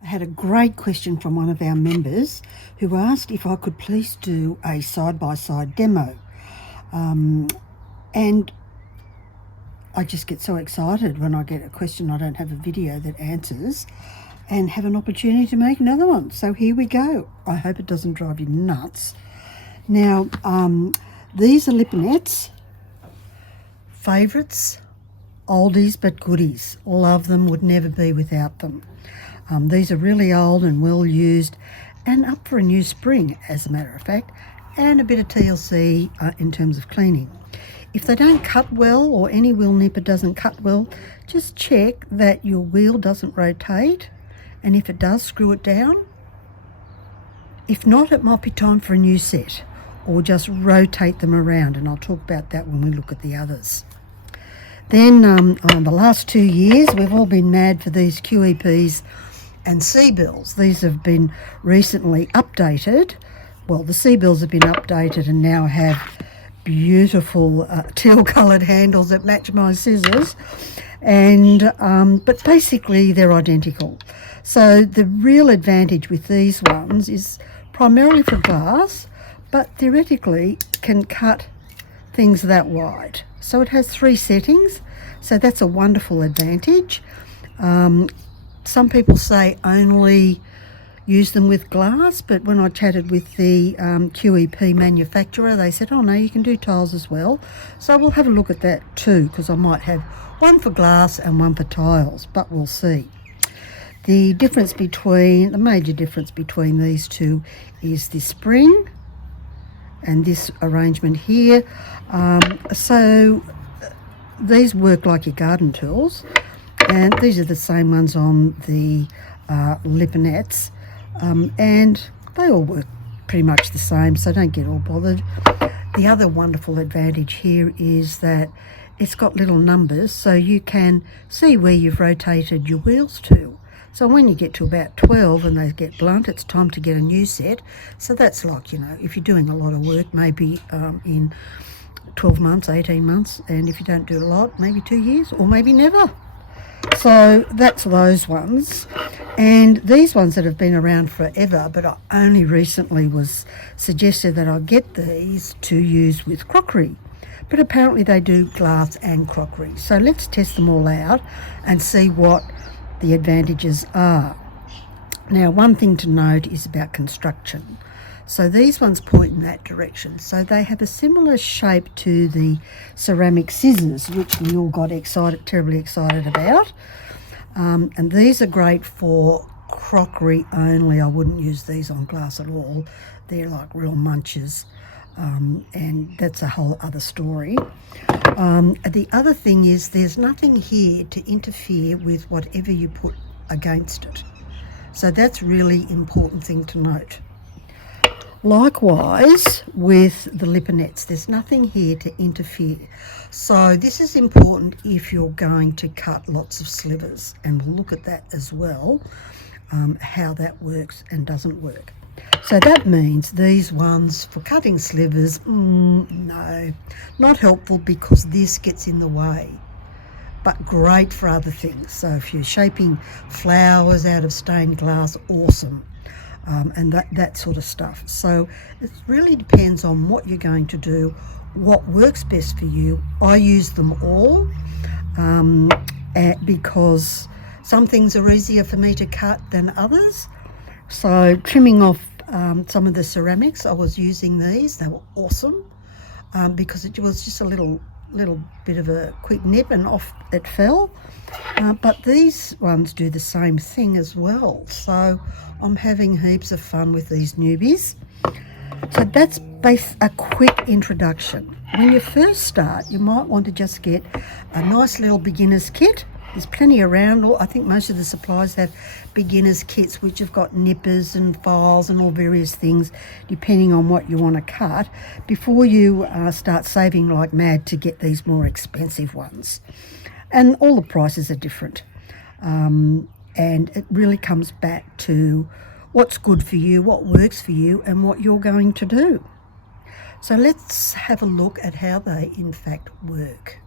I had a great question from one of our members who asked if I could please do a side-by-side demo. And I just get so excited when I get a question I don't have a video that answers and have an opportunity to make another one. So here we go. I hope it doesn't drive you nuts. Now, these are Leponitts, favourites, oldies but goodies. Love them, would never be without them. These are really old and well used and up for a new spring, as a matter of fact, and a bit of TLC in terms of cleaning. If they don't cut well, or any wheel nipper doesn't cut well, just check that your wheel doesn't rotate, and if it does, screw it down. If not, it might be time for a new set, or just rotate them around, and I'll talk about that when we look at the others. Then the last 2 years, we've all been mad for these QEPs and Seabells. These have been recently updated. Well, the Seabells have been updated and now have beautiful teal coloured handles that match my scissors, and but basically they're identical. So the real advantage with these ones is primarily for glass, but theoretically can cut things that wide. So it has 3 settings, so that's a wonderful advantage. Some people say only use them with glass, but when I chatted with the QEP manufacturer, they said, oh no, you can do tiles as well. So we'll have a look at that too, because I might have one for glass and one for tiles, but we'll see. The major difference between these two is the spring and this arrangement here. So these work like your garden tools, and these are the same ones on the Leponitts, and they all work pretty much the same, so don't get all bothered. The other wonderful advantage here is that it's got little numbers, so you can see where you've rotated your wheels to. So when you get to about 12 and they get blunt, it's time to get a new set. So that's like, if you're doing a lot of work, maybe in 12 months, 18 months, and if you don't do a lot, maybe 2 years, or maybe never. So that's those ones. And these ones that have been around forever, but I only recently was suggested that I get these to use with crockery. But apparently they do glass and crockery. So let's test them all out and see what the advantages are. Now, one thing to note is about construction. So these ones point in that direction. So they have a similar shape to the ceramic scissors, which we all got terribly excited about. And these are great for crockery only. I wouldn't use these on glass at all. They're like real munchers. And that's a whole other story. The other thing is there's nothing here to interfere with whatever you put against it. So that's really important thing to note. Likewise with the Leponitts, there's nothing here to interfere. So this is important if you're going to cut lots of slivers, and we'll look at that as well, how that works and doesn't work. So that means these ones for cutting slivers, no, not helpful because this gets in the way, but great for other things. So if you're shaping flowers out of stained glass, awesome. And that sort of stuff. So it really depends on what you're going to do, what works best for you. I use them all because some things are easier for me to cut than others. So trimming off some of the ceramics, I was using these. They were awesome because it was just a little bit of a quick nip and off it fell. But these ones do the same thing as well. So I'm having heaps of fun with these newbies. So that's a quick introduction. When you first start, you might want to just get a nice little beginner's kit. There's plenty around. I think most of the suppliers have beginner's kits which have got nippers and files and all various things depending on what you want to cut before you start saving like mad to get these more expensive ones. And all the prices are different. And it really comes back to what's good for you, what works for you, and what you're going to do. So let's have a look at how they in fact work.